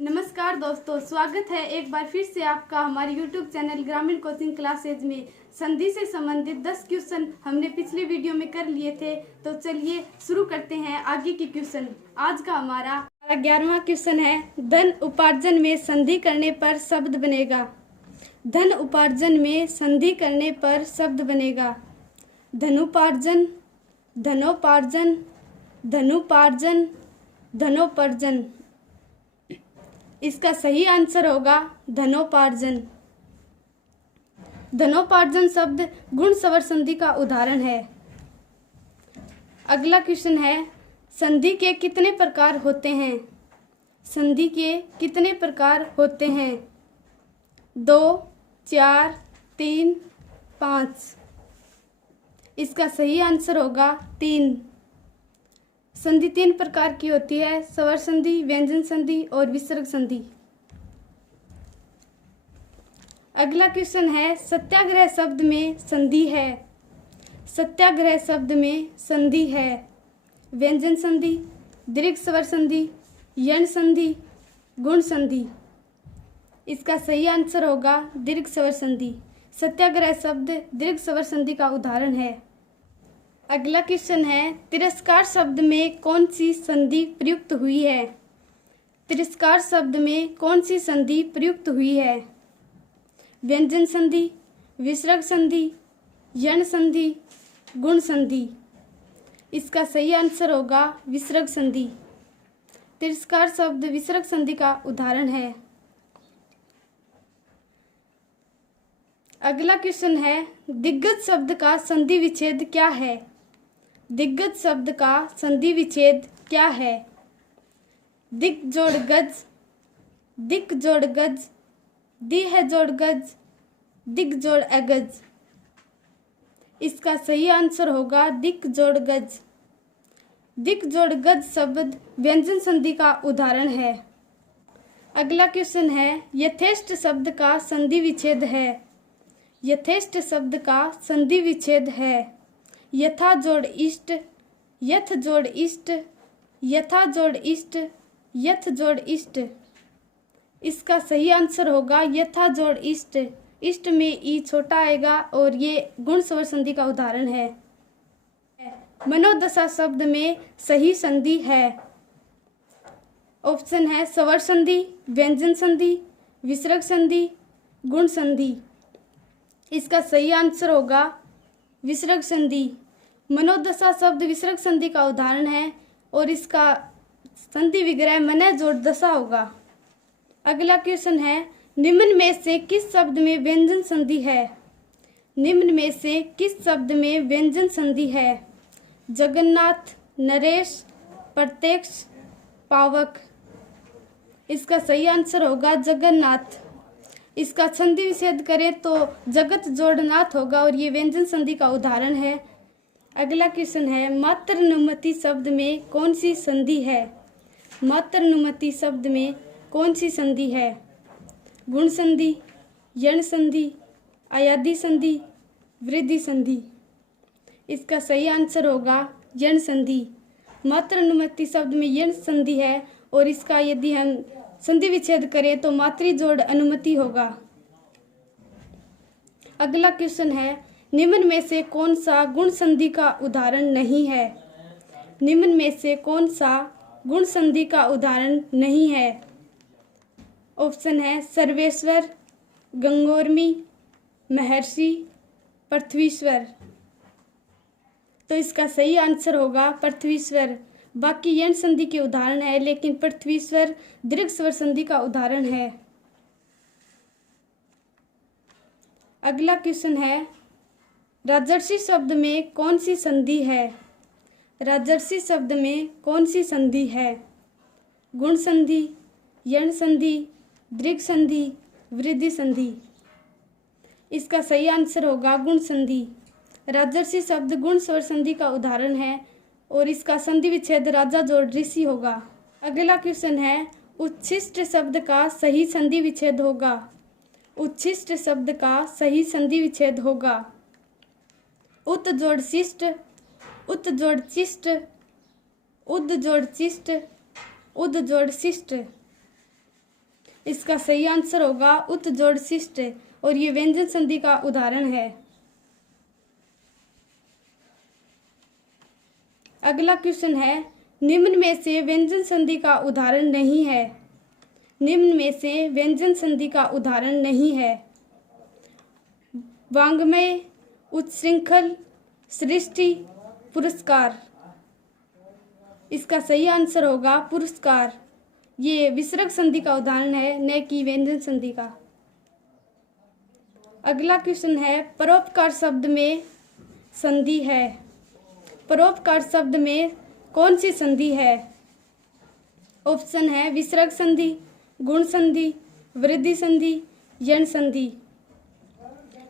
नमस्कार दोस्तों, स्वागत है एक बार फिर से आपका हमारे YouTube चैनल ग्रामीण कोचिंग क्लासेज में। संधि से संबंधित 10 क्वेश्चन हमने पिछले वीडियो में कर लिए थे, तो चलिए शुरू करते हैं आगे के क्वेश्चन। आज का हमारा 11वां क्वेश्चन है, धन उपार्जन में संधि करने पर शब्द बनेगा। धन उपार्जन में संधि करने पर शब्द बनेगा धनुपार्जन, धनोपार्जन, धनुपार्जन, धनोपर्जन। इसका सही आंसर होगा धनोपार्जन। धनोपार्जन शब्द गुण स्वर संधि का उदाहरण है। अगला क्वेश्चन है, संधि के कितने प्रकार होते हैं? संधि के कितने प्रकार होते हैं? 2, 4, 3, 5। इसका सही आंसर होगा 3। संधि 3 प्रकार की होती है, स्वर संधि, व्यंजन संधि और विसर्ग संधि। अगला क्वेश्चन है, सत्याग्रह शब्द में संधि है। सत्याग्रह शब्द में संधि है व्यंजन संधि, दीर्घ स्वर संधि, यण संधि, गुण संधि। इसका सही आंसर होगा दीर्घ स्वर संधि। सत्याग्रह शब्द दीर्घ स्वर संधि का उदाहरण है। अगला क्वेश्चन है, तिरस्कार शब्द में कौन सी संधि प्रयुक्त हुई है? तिरस्कार शब्द में कौन सी संधि प्रयुक्त हुई है? व्यंजन संधि, विसर्ग संधि, यण संधि, गुण संधि। इसका सही आंसर होगा विसर्ग संधि। तिरस्कार शब्द विसर्ग संधि का उदाहरण है। अगला क्वेश्चन है, दिग्गज शब्द का संधि विच्छेद क्या है? दिग्गज शब्द का संधि विच्छेद क्या है? दिक जोड़ गज, दिक जोड़ गज, दीह जोड़ गज, दिक जोड़ अगज। इसका सही आंसर होगा दिक जोड़ गज। दिक जोड़ गज शब्द व्यंजन संधि का उदाहरण है। अगला क्वेश्चन है, यथेष्ट शब्द का संधि विच्छेद है। यथेष्ट शब्द का संधि विच्छेद है यथा जोड़ इष्ट, यथ जोड़ इष्ट, यथा जोड़ इष्ट, यथ जोड़ इष्ट। इसका सही आंसर होगा यथा जोड़ इष्ट। इष्ट में ई छोटा आएगा और ये गुण स्वर संधि का उदाहरण है। मनोदशा शब्द में सही संधि है। ऑप्शन है स्वर संधि, व्यंजन संधि, विसर्ग संधि, गुण संधि। इसका सही आंसर होगा विसर्ग संधि। मनोदशा शब्द विसर्ग संधि का उदाहरण है और इसका संधि विग्रह मन जोड़ दशा होगा। अगला क्वेश्चन है, निम्न में से किस शब्द में व्यंजन संधि है? निम्न में से किस शब्द में व्यंजन संधि है? जगन्नाथ, नरेश, प्रत्यक्ष, पावक। इसका सही आंसर होगा जगन्नाथ। इसका संधि विच्छेद करें तो जगत जोड़नाथ होगा और ये व्यंजन संधि का उदाहरण है। अगला क्वेश्चन है, मातृनुमति शब्द में कौन सी संधि है? मातृनुमति शब्द में कौन सी संधि है? गुण संधि, यण संधि, अयादि संधि, वृद्धि संधि। इसका सही आंसर होगा यण संधि। मातृनुमति शब्द में यण संधि है और इसका यदि हम संधि विच्छेद करें तो मातृ जोड़ अनुमति होगा। अगला क्वेश्चन है, निम्न में से कौन सा गुण संधि का उदाहरण नहीं है? निम्न में से कौन सा गुण संधि का उदाहरण नहीं है? ऑप्शन है सर्वेश्वर, गंगोर्मी, महर्षि, पृथ्वीश्वर। तो इसका सही आंसर होगा पृथ्वीश्वर। बाकी यण संधि के उदाहरण है, लेकिन पृथ्वीश्वर दीर्घ स्वर संधि का उदाहरण है। अगला क्वेश्चन है, राजर्षि शब्द में कौन सी संधि है? राजर्षि शब्द में कौन सी संधि है? गुण संधि, यण संधि, दीर्घ संधि, वृद्धि संधि। इसका सही आंसर होगा गुण संधि। राजर्षि शब्द गुण स्वर संधि का उदाहरण है और इसका संधि विच्छेद राजा जोड़ ऋषि होगा। अगला क्वेश्चन है, उच्छिष्ट शब्द का सही संधि विच्छेद होगा। उच्छिष्ट शब्द का सही संधि विच्छेद होगा उत जोड़ शिष्ट, उत जोड़ चिष्ट, उद जोड़ चिष्ट, उद जोड़ शिष्ट। इसका सही आंसर होगा उत जोड़ शिष्ट, और ये व्यंजन संधि का उदाहरण है। अगला क्वेश्चन है, निम्न में से व्यंजन संधि का उदाहरण नहीं है। निम्न में से व्यंजन संधि का उदाहरण नहीं है। वांग्मय, उत्श्रृंखल, सृष्टि, पुरस्कार। इसका सही आंसर होगा पुरस्कार। ये विसर्ग संधि का उदाहरण है, न कि व्यंजन संधि का। अगला क्वेश्चन है, परोपकार शब्द में संधि है। परोपकार शब्द में कौन सी संधि है? ऑप्शन है विसर्ग संधि, गुण संधि, वृद्धि संधि, यण संधि।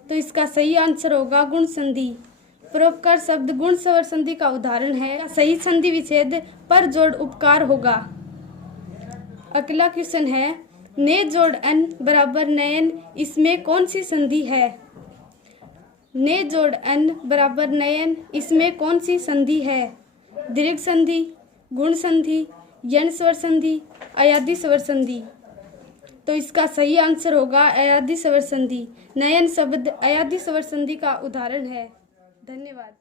तो इसका सही आंसर होगा गुण संधि। परोपकार शब्द गुण स्वर संधि का उदाहरण है। सही संधि विच्छेद पर जोड़ उपकार होगा। अगला क्वेश्चन है, ने जोड़ एन बराबर नयन, इसमें कौन सी संधि है? ने जोड़ एन बराबर नयन, इसमें कौन सी संधि है? दीर्घ संधि, गुण संधि, यण स्वर संधि, अयादि स्वर संधि। तो इसका सही आंसर होगा अयादि स्वर संधि। नयन शब्द अयादि स्वर संधि का उदाहरण है। धन्यवाद।